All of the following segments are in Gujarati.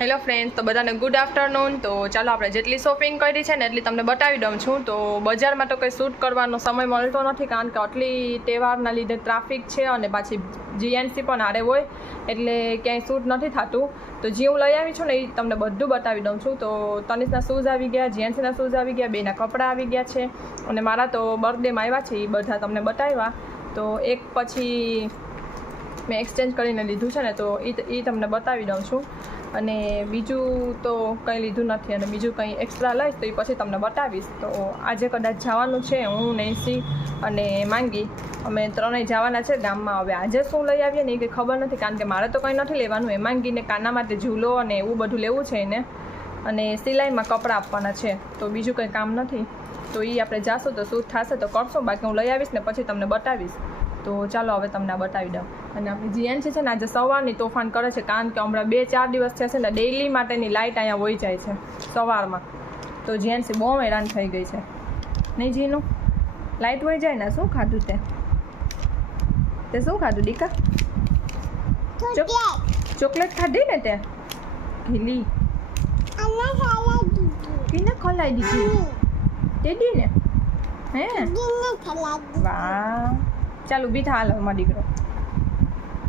હેલો ફ્રેન્ડ્સ, તો બધાને ગુડ આફ્ટરનૂન. તો ચાલો આપણે જેટલી શોપિંગ કરી છે ને એટલી તમને બતાવી દઉં છું. તો બજારમાં તો કંઈ શૂટ કરવાનો સમય મળતો નથી, કારણ કે આટલી તહેવારના લીધે ટ્રાફિક છે અને પાછી જીએનસી પણ હારે હોય એટલે ક્યાંય શૂટ નથી થતું. તો જે હું લઈ આવી છું ને એ તમને બધું બતાવી દઉં છું. તો તનિષના શૂઝ આવી ગયા, જીએનસીના શૂઝ આવી ગયા, બેના કપડાં આવી ગયા છે અને મારા તો બર્થડેમાં આવ્યા છે એ બધા તમને બતાવ્યા. તો એક પછી મેં એક્સચેન્જ કરીને લીધું છે ને તો એ તમને બતાવી દઉં છું. અને બીજું તો કંઈ લીધું નથી અને બીજું કંઈ એક્સ્ટ્રા લઈશ તો એ પછી તમને બતાવીશ. તો આજે કદાચ જવાનું છે, હું નેન્સી અને માંગી અમે ત્રણેય જવાના છે ગામમાં. હવે આજે શું લઈ આવીએ ને એ કંઈ ખબર નથી, કારણ કે મારે તો કંઈ નથી લેવાનું. એ માંગીને કાના માટે ઝૂલો અને એવું બધું લેવું છે એને, અને સિલાઈમાં કપડાં આપવાના છે. તો બીજું કંઈ કામ નથી. તો એ આપણે જાશું તો શૂટ થશે તો કરશું, બાકી હું લઈ આવીશ ને પછી તમને બતાવીશ. તો ચાલો હવે તમને આ બતાવી દઉં. અને આપણી જીએનસી છે ને આજે સવારની તોફાન કરે છે, કારણ કે હમણાં 2-4 દિવસ થયા છે ને ડેઇલી માટેની લાઇટ અહીંયા વહી જાય છે સવારમાં. તો જીએનસી બહુ હેરાન થઈ ગઈ છે નહીં જીનું? લાઇટ વહી જાય ને. શું ખાધું તે શું ખાધું દીકા? ચોકલેટ ખાધી ને તે? ઘીલી કીને ખલાઈ દીધી? ટેડી ને? હે વાહ. ચાલો ઊભી થા, હાલ મારો દીકરો.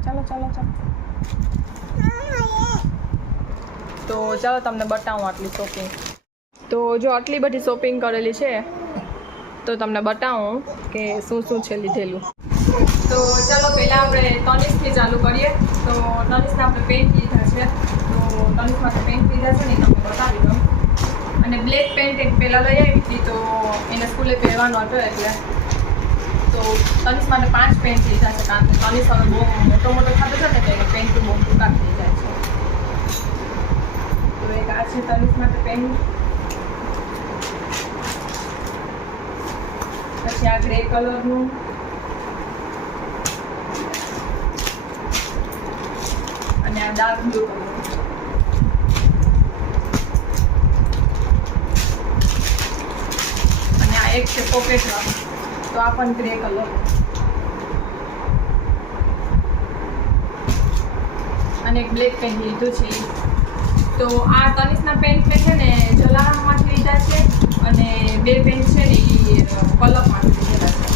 ચાલો ચાલો ચાલો. તો ચાલો તમને બતાવું આટલી શોપિંગ. તો જો આટલી બધી શોપિંગ કરેલી છે તો તમને બતાવું કે શું શું છે લીધેલું. તો ચાલો પહેલાં આપણે તનિષથી ચાલુ કરીએ. તો તનિષને આપણે પેન્ટ લીધા છે. તો તનિષ માટે પેન્ટ લીધા છે ને એ તમને બતાવી દઉં. અને બ્લેક પેન્ટ એક પહેલાં લઈ આવી હતી, તો એને સ્કૂલે પહેરવાનો હતો એટલે. તો તનિષ માટે 5 પેન્ટ લીધા છે, કારણ કે તનિષ હવે બહુ મોટો ખાતો છે ને તો એને પેન્ટ બહુ ટૂંકા થઈ જાય છે. તો એક આ છે તનિષ માટે પેન્ટ. પછી આ ગ્રે કલરનું, અને આ ડાર્ક બ્લુ કલર, અને આ એક છે પોકેટ વાળું. તો આ પણ ગ્રે કલર. અને એક બ્લેક પેન્ટ લીધું છે. તો આ તનિષના પેન્ટ મેં છે ને જલારામમાંથી લીધા છે, અને 2 પેન્ટ છે ને એ કલરમાંથી લીધેલા છે.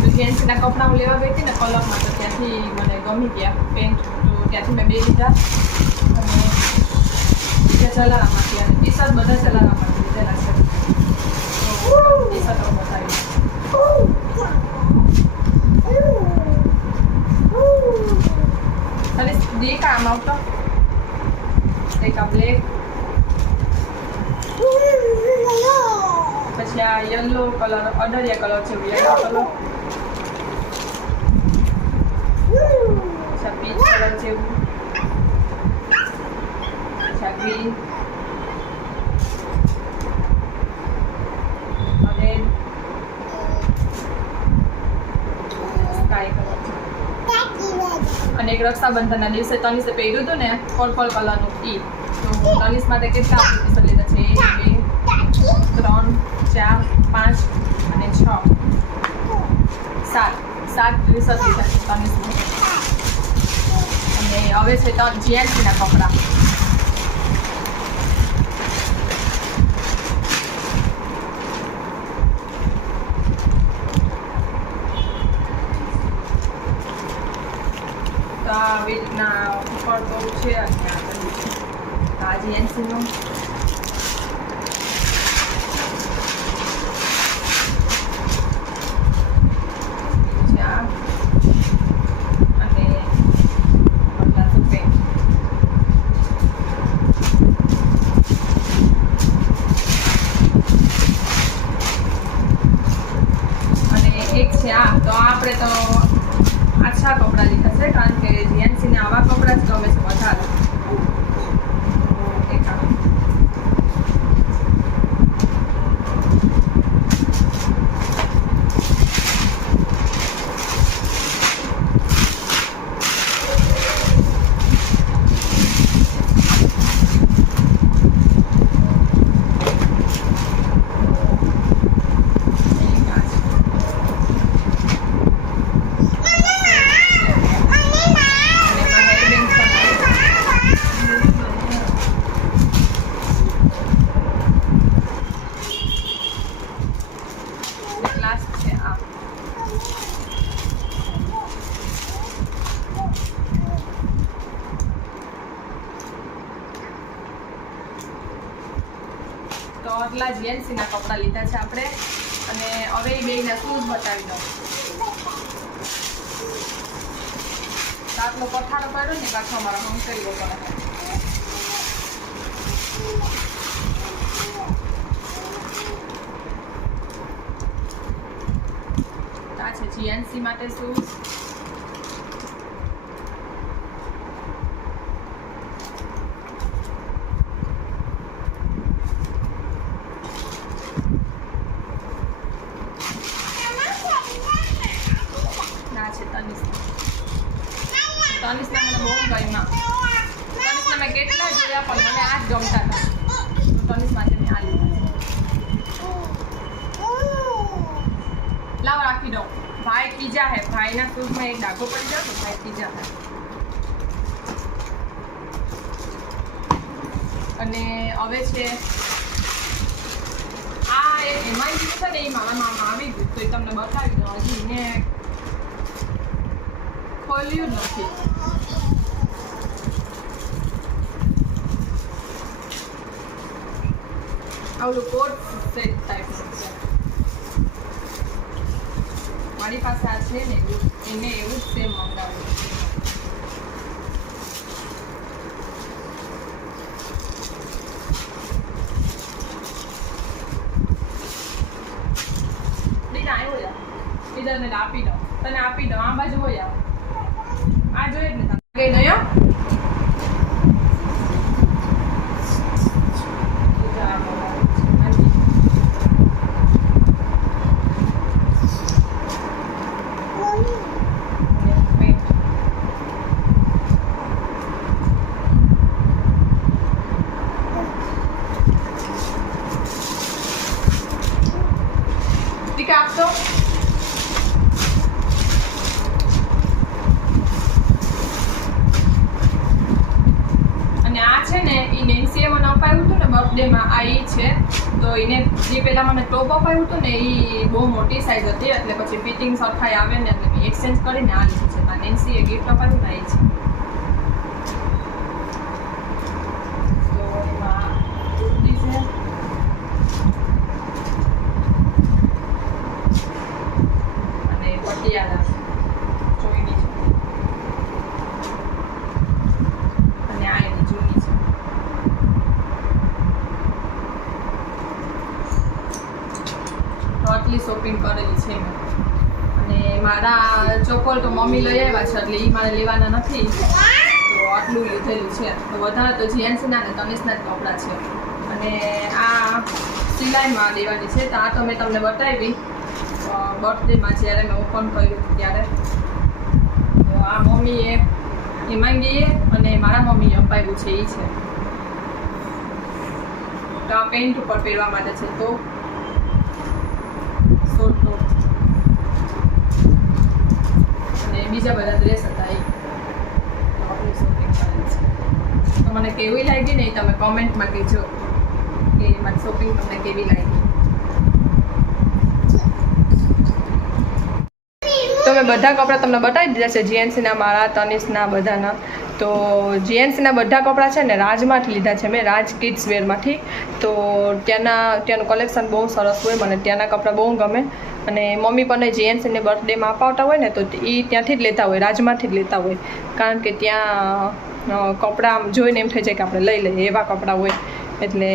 તો જેન્ટ્સના કપડાં હું લેવા ગઈ હતી ને કલરમાં, તો ત્યાંથી મને ગમી ગયા પેન્ટ. તો ત્યાંથી મેં 2 લીધા. અને બીજા જલારામમાંથી, અને ટી શર્ટ બધા જલારામમાંથી લીધેલા છે. ટી શર્ટ બતાવી તનિષ દેખા આમ આવતો. એક આ બ્લેક, પછી આ યલો કલર, અડરિયા કલર છે, યલો કલર. પછી આ પીચ કલર છે, પછી આ ગ્રીન, રેડ, સ્કાય કલર છે. અને એક રક્ષાબંધનના દિવસે તનિષે પહેર્યું હતું ને પર્પલ કલરનું ઈ. તો તનિષ માટે કેટલા આપણે લીધા છે? 1 2 3 4 5 અને 6 7 ટી-શર્ટ લીધા છે તનિષ માટે. અને હવે છે જીએનસીના કપડાં. તો આ રીતના ઉપર તો છે, અને આ જીએનસીનું. તો આપણે તો આછા કપડાં લીધા છે, કારણ કે જીએનસીને આવા કપડાં જ ગમે છે વધારે. આટલા જીએનસીના કપડાં લીધા છે આપણે અને હવે એ બેયના શૂઝ બતાવી દઉં. આટલો પથારો પડ્યો ને પાછો અમારા હોમ કરવો પડે. આ છે જીએનસી માટે શૂઝ. તનિષના મને બહુ ગમ્યા. તનિષના મેં કેટલા જોયા પણ મને આ જ ગમતા હતા. તનિષ માટે મેં આ લીધા. લાવ રાખી દઉં. ભાઈ ખીજા હે. ભાઈના શૂઝમાં એક ડાઘો પડી જાય તો ભાઈ ખીજા હે. અને હવે છે આ એમાં છે ને એ મારા મામા આવી ગયું તો એ તમને બતાવી દઉં. હજી એને ખોલ્યું નથી. આવડું કોટ સેટ ટાઈપનું છે મારી પાસે. આ છે ને એને એવું જ સેમ મંગાવ્યું. દીના આવ્યો યાર. ઇધર ને આપી દઉં. તને આપી દઉં. આ બાજુ હોય યાર. આ જોઈએ ને ગઈ નયો. દીકા આપતો. છે ને એ નેન્સીએ મને અપાવ્યું હતું ને બર્થડેમાં. આ એ છે તો એને જે પહેલાં મને ટોપ અપાવ્યું હતું ને એ બહુ મોટી સાઇઝ હતી એટલે પછી ફિટિંગ સરખાઈ આવે ને એટલે મેં એક્સચેન્જ કરીને આ લીધી છે. નેન્સીએ ગિફ્ટ અપાવ્યું ને એ છે. તો એમાં કુર્તી છે અને પટિયાલા ચોઈની છે અને આ એની જૂની છે. આટલી શોપિંગ કરેલી છે મેં. અને મારા ચોપલ તો મમ્મી લઈ આવ્યા છે એટલે એ મારે લેવાના નથી તો આટલું લીધેલું છે. તો વધારે તો જીએનસીના ને તનિષના જ કપડાં છે. અને આ સિલાઈમાં લેવાની છે. તો આ તો મેં તમને બતાવી બર્થડેમાં જ્યારે મેં ઓપન કર્યું ત્યારે. તો આ મમ્મીએ હિમાંગીએ અને મારા મમ્મીએ અપાવ્યું છે એ છે. તો આ પેન્ટ ઉપર પહેરવા માટે છે. તો અને બીજા બધા ડ્રેસ હતા એ શોપિંગ કરેલી છે. તો મને કેવી લાગી ને એ તમે કોમેન્ટમાં કહેજો કે મારી શોપિંગ તમને કેવી લાગી. તો મેં બધા કપડાં તમને બતાવી દીધા છે જીએનસીના, મારા, તનિષના, બધાના. તો જીએનસીના બધા કપડાં છે ને રાજમાંથી લીધા છે મેં, રાજ કિડ્સ વેરમાંથી. તો ત્યાંનું કલેક્શન બહુ સરસ હોય. મને ત્યાંના કપડાં બહુ ગમે. અને મમ્મી પણ જીએનસીને બર્થડેમાં અપાવતા હોય ને તો એ ત્યાંથી જ લેતા હોય, રાજમાંથી જ લેતા હોય. કારણ કે ત્યાં કપડાં જોઈને એમ થઈ જાય કે આપણે લઈ લઈએ એવા કપડાં હોય. એટલે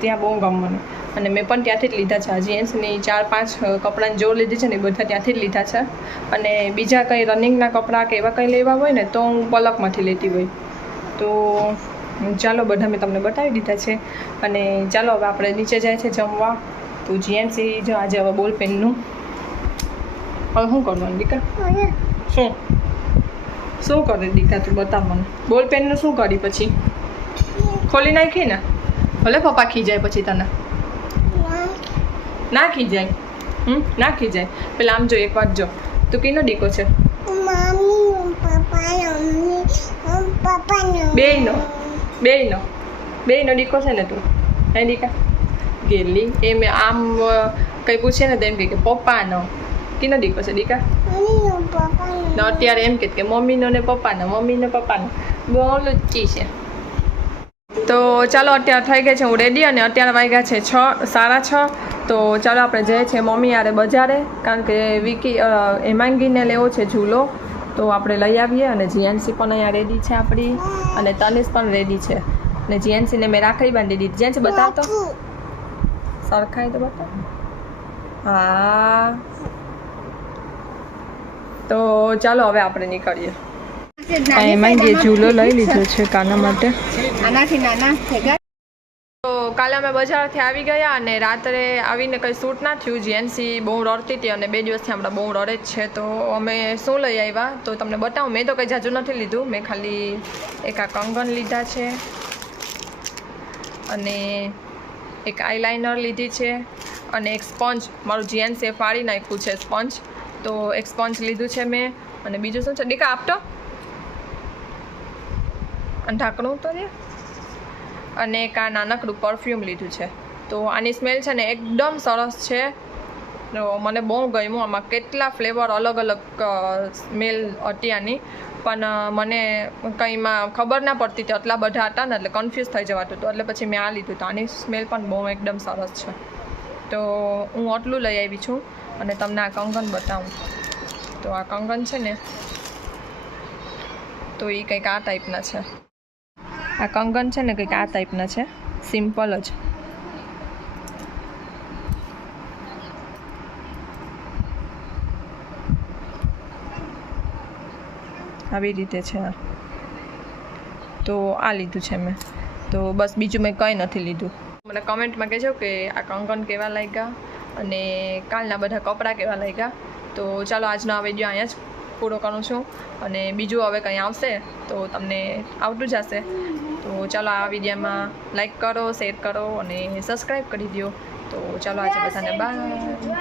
ત્યાં બહુ ગમે મને. અને મેં પણ ત્યાંથી જ લીધા છે. આ જીએન્સની 4-5 કપડાંની જો લીધી છે ને એ બધા ત્યાંથી જ લીધા છે. અને બીજા કંઈ રનિંગના કપડાં કે એવા કંઈ લેવા હોય ને તો હું પલકમાંથી લેતી હોય. તો ચાલો બધા મેં તમને બતાવી દીધા છે. અને ચાલો હવે આપણે નીચે જાય છે જમવા. તો જીએનસી જો આજે હવે બોલ પેનનું હવે શું કરવાનું દીકા? શું કરે દીકા તું બતાવ મને. બોલ પેનનું શું કરી પછી ખોલી નાખી ને ભલે પપ્પા ખીજાય પછી તને ના ખીજાય. નાખી જાય. પેલા આમ જો એક વાત જો તું કીનો દીકો છે? બેયનો દીકો છે ને તું? હે દીકા ગેલી એમ આમ કંઈ પૂછે ને તો એમ કે પપ્પાનો. કીનો દીકો છે દીકા? અત્યારે એમ કે મમ્મીનો ને પપ્પાનો, મમ્મીને પપ્પાનો. બહુ લુચ્ચી છે. તો ચાલો અત્યારે થઈ ગઈ છે હું રેડી અને અત્યારે વાગ્યા છે 6:30. તો ચાલો આપણે જઈએ છીએ મમ્મી યારે બજારે કારણ કે વિકી હેમાંગીને લેવો છે ઝૂલો તો આપણે લઈ આવીએ અને જીએનસી પણ અહીંયા રેડી છે આપણી અને તનિષ પણ રેડી છે અને જીએનસીને મેં રાખડી બાંધી દીધી. જીએનસી બતાવતો સરખાઈ તો બતાવ. હા તો ચાલો હવે આપણે નીકળીએ. હેમાંગીએ ઝૂલો લઈ લીધો છે કાના માટે. આનાથી નાના થઈ તો કાલે અમે બજારથી આવી ગયા અને રાત્રે આવીને કંઈ શૂટ ના થયું. જીએનસી બહુ રડતી હતી અને 2 દિવસથી હમણાં બહુ રડે જ છે. તો અમે શું લઈ આવ્યા તો તમને બતાવું. મેં તો કંઈ જાજુ નથી લીધું. મેં ખાલી એક આ કંગન લીધા છે અને એક આઈલાઇનર લીધી છે અને એક સ્પંજ. મારું જીએનસીએ ફાડી નાખ્યું છે સ્પંજ તો એક સ્પંજ લીધું છે મેં. અને બીજું શું છે દીકા આપતો અને ઢાંકણું તો રે અને એક આ નાનકડું પરફ્યુમ લીધું છે. તો આની સ્મેલ છે ને એકદમ સરસ છે. તો મને બહુ ગમ્યું. આમાં કેટલા ફ્લેવર અલગ અલગ સ્મેલ હતી આની પણ મને કંઈમાં ખબર ના પડતી હતી. આટલા બધા હતા ને એટલે કન્ફ્યુઝ થઈ જવાતું હતું એટલે પછી મેં આ લીધું. તો આની સ્મેલ પણ બહુ એકદમ સરસ છે. તો હું આટલું લઈ આવી છું અને તમને આ કંગન બતાવું. તો આ કંગન છે ને તો એ કંઈક આ ટાઈપના છે. આ કંગન છે ને કંઈક આ ટાઈપના છે સિમ્પલ જ. આવી રીતે છે તો આ લીધું છે મેં. તો બસ બીજું મેં કંઈ નથી લીધું. મને કમેન્ટમાં કહેજો કે આ કંગન કેવા લાગ્યા અને કાલના બધા કપડાં કેવા લાગ્યા. તો ચાલો આજનો આ વિડીયો અહીંયા જ પૂરો કરું છું અને બીજું હવે કંઈ આવશે તો તમને આવતું જશે. તો ચાલો આ વિડીયોમાં લાઈક કરો, શેર કરો અને સબસ્ક્રાઈબ કરી દો. તો ચાલો આજે બધાને બાય.